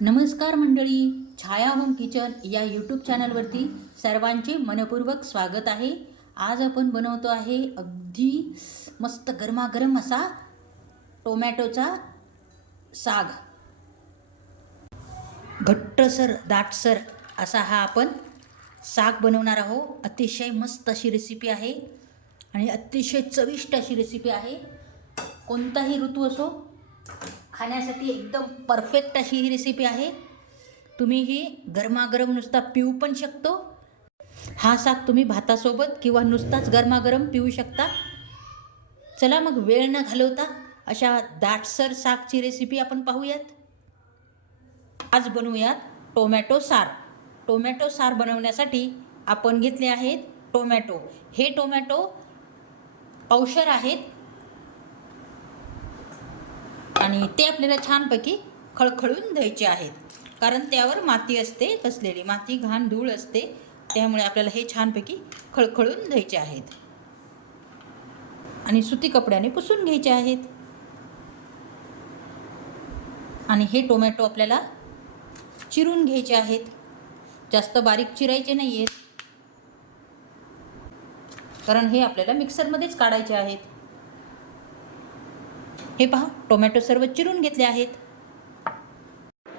नमस्कार मंडळी, छाया home kitchen या यूट्यूब चॅनलवरती सर्वांचे मनपूर्वक स्वागत आहे. आज आपण बनवतो आहे अगदी मस्त गरमागरम असा टोमॅटोचा साग. घट्टसर दाटसर असा हा आपण साग बनवणार आहोत. अतिशय मस्त अशी रेसिपी आहे आणि अतिशय चविष्ट अशी रेसिपी आहे. कोणताही ऋतू असो, खाण्यासाठी एकदम परफेक्ट अशी ही रेसिपी आहे. तुम्ही ही गरमागरम नुसता पिऊ पण शकतो. हा साग तुम्ही भातासोबत किंवा नुसताच गरमागरम पिऊ शकता. चला मग वेळ न घालवता अशा दाटसर सागची रेसिपी आपण पाहूयात. आज बनवूयात टोमॅटो सार. टोमॅटो सार बनवण्यासाठी आपण घेतले आहेत टोमॅटो. हे टोमॅटो औषध आहेत आणि ते आपल्याला छानपैकी खळखळून द्यायचे आहेत, कारण त्यावर माती असते, कसलेली माती, घाण, धूळ असते. त्यामुळे आपल्याला हे छानपैकी खळखळून द्यायचे आहेत आणि सुती कपड्याने पुसून घ्यायचे आहेत. आणि हे टोमॅटो आपल्याला चिरून घ्यायचे आहेत. जास्त बारीक चिरायचे नाही आहेत, कारण हे आपल्याला मिक्सरमध्येच काढायचे आहेत. हे पहा, टोमॅटो सर्व चिरून घेतले आहेत.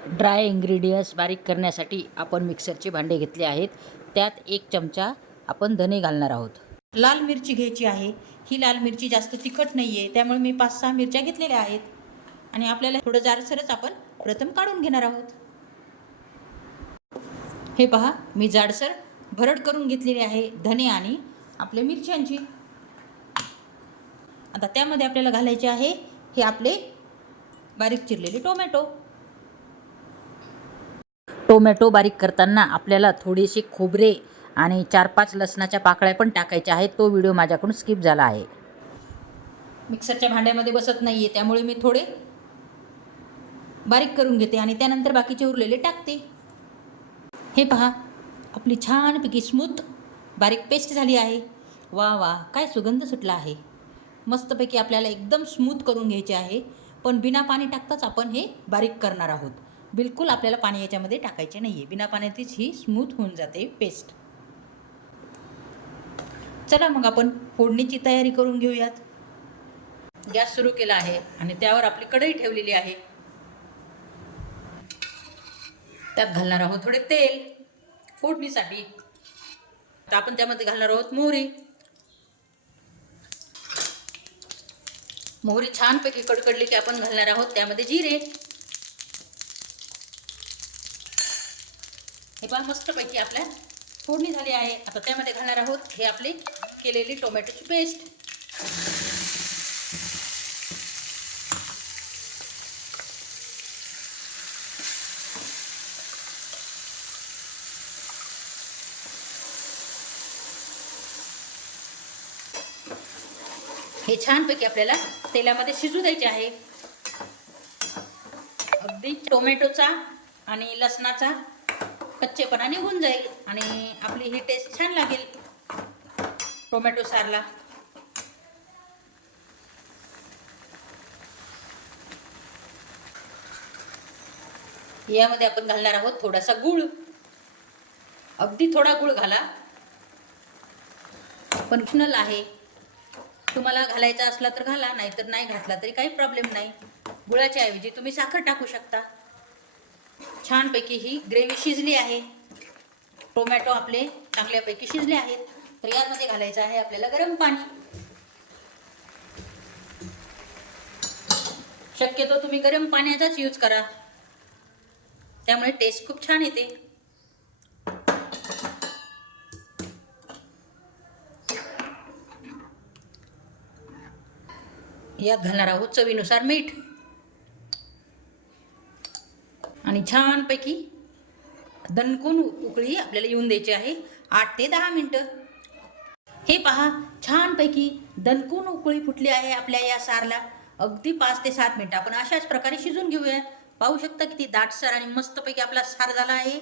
ड्राय इंग्रेडियंट्स बारीक करण्यासाठी आपण मिक्सरचे भांडे घेतले आहेत. त्यात 1 चमचा आपण धने घालणार आहोत. लाल मिरची घ्यायची आहे. ही लाल मिरची जास्त तिखट नाही आहे, त्यामुळे मी 5-6 मिरच्या घेतलेल्या आहेत. आणि आपल्याला थोडं जाडसरच आपण प्रथम काढून घेणार आहोत. हे पहा, मी जाडसर भरड करून घेतलेली आहे धने आणि आपल्या मिरच्यांची. आता त्यामध्ये आपल्याला घालायचे आहे हे आपले बारीक चिरलेले टोमॅटो. टोमॅटो बारीक करताना आपल्याला थोडेसे खोबरे आणि 4-5 लसणाच्या पाकळ्या पण टाकायच्या आहेत. तो व्हिडिओ माझ्याकडून स्किप झाला आहे. मिक्सरच्या भांड्यामध्ये बसत नाही आहे, त्यामुळे मी थोडे बारीक करून घेते आणि त्यानंतर बाकीचे उरलेले टाकते. हे पहा, आपली छानपैकी स्मूथ बारीक पेस्ट झाली आहे. वा वा, काय सुगंध सुटला आहे. मस्तपैकी आपल्याला एकदम स्मूथ करून घ्यायचे आहे, पण बिना पाणी टाकताच आपण हे बारीक करणार आहोत. बिलकुल आपल्याला पाणी याच्यामध्ये टाकायचे नाही आहे. बिना पाण्यातच ही स्मूथ होऊन जाते पेस्ट. चला मग आपण फोडणीची तयारी करून घेऊयात. गॅस सुरू केला आहे आणि त्यावर आपली कढई ठेवलेली आहे. त्यात घालणार आहोत थोडे तेल फोडणीसाठी. तर आपण त्यामध्ये घालणार आहोत मोहरी. मोहरी छानपैकी कडकडली की आपण घालणार आहोत त्यामध्ये जिरे. हे पहा, मस्तपैकी आपल्या फोडणी झाली आहे. आता त्यामध्ये घालणार आहोत हे आपले केलेली टोमॅटोची पेस्ट. हे छानपैकी आपल्याला तेलामध्ये शिजू द्यायचे आहे. अगदी टोमॅटोचा आणि लसणाचा कच्चेपणा निघून जाईल आणि आपली ही टेस्ट छान लागेल टोमॅटो सारला. यामध्ये आपण घालणार आहोत थोडासा गूळ. अगदी थोडा गूळ घाला, पण ऑप्शनल आहे. तुम्हाला घालायचा असला तर घाला, नाहीतर नाही घातला तरी काही प्रॉब्लेम नाही. गुळाच्या ऐवजी तुम्ही साखर टाकू शकता. छानपैकी ही ग्रेव्ही शिजली आहे. टोमॅटो आपले चांगल्यापैकी शिजले आहेत. तर यामध्ये घालायचं आहे आपल्याला गरम पाणी. शक्यतो तुम्ही गरम पाण्याचाच यूज करा, त्यामुळे टेस्ट खूप छान येते. यात घालणार आहोत चवीनुसार मीठ आणि छानपैकी दणकून उकळी आपल्याला येऊन द्यायची आहे 8 ते 10 मिनटं. हे पहा, छानपैकी दणकून उकळी फुटली आहे आपल्या या सारला. अगदी 5 ते 7 मिनटं आपण अशाच प्रकारे शिजून घेऊया. पाहू शकता किती दाटसर आणि मस्तपैकी आपला सार झाला आहे.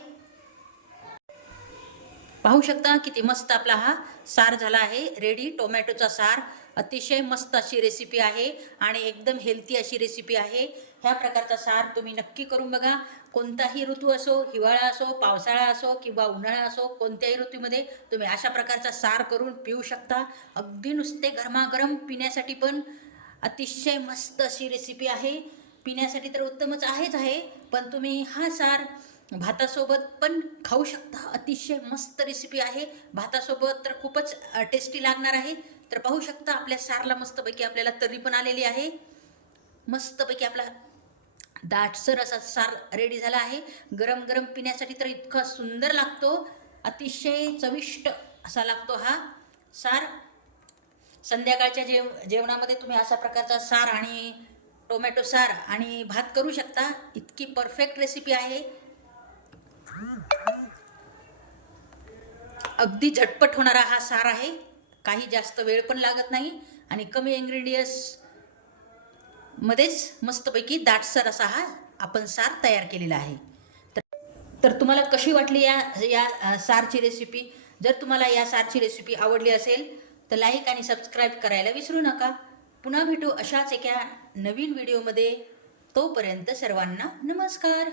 पाहू शकता किती मस्त आपला हा सार झाला आहे. रेडी टोमॅटोचा सार. अतिशय मस्त अशी रेसिपी आहे आणि एकदम हेल्थी अशी रेसिपी आहे. ह्या प्रकारचा सार तुम्ही नक्की करून बघा. कोणताही ऋतू असो, हिवाळा असो, पावसाळा असो किंवा उन्हाळा असो, कोणत्याही ऋतूमध्ये तुम्ही अशा प्रकारचा सार करून पिऊ शकता. अगदी नुसते गरमागरम पिण्यासाठी पण अतिशय मस्त अशी रेसिपी आहे. पिण्यासाठी तर उत्तमच आहे, पण तुम्ही हा सार भातासोबत पण खाऊ शकता. अतिशय मस्त रेसिपी आहे. भातासोबत तर खूपच टेस्टी लागणार आहे. तर पाहू शकता आपल्या सारला मस्तपैकी आपल्याला तर्री पण आलेली आहे. मस्तपैकी आपला दाटसर असा सार रेडी झाला आहे. गरम गरम पिण्यासाठी तर इतका सुंदर लागतो. अतिशय चविष्ट असा लागतो हा सार. संध्याकाळच्या जेवणामध्ये तुम्ही अशा प्रकारचा सार आणि टोमॅटो सार आणि भात करू शकता. इतकी परफेक्ट रेसिपी आहे. अगदी झटपट होणारा हा सार आहे. काही जास्त वेळ पण लागत नाही आणि कमी इंग्रेडियंट्स मध्येच मस्तपैकी दाटसर असा हा आपण सार तयार केलेला आहे. तर तुम्हाला कशी वाटली या सारची रेसिपी? जर तुम्हाला या सारची रेसिपी आवडली असेल तर लाईक आणि सबस्क्राईब करायला विसरू नका. पुन्हा भेटू अशाच एका नवीन व्हिडिओमध्ये. तोपर्यंत सर्वांना नमस्कार.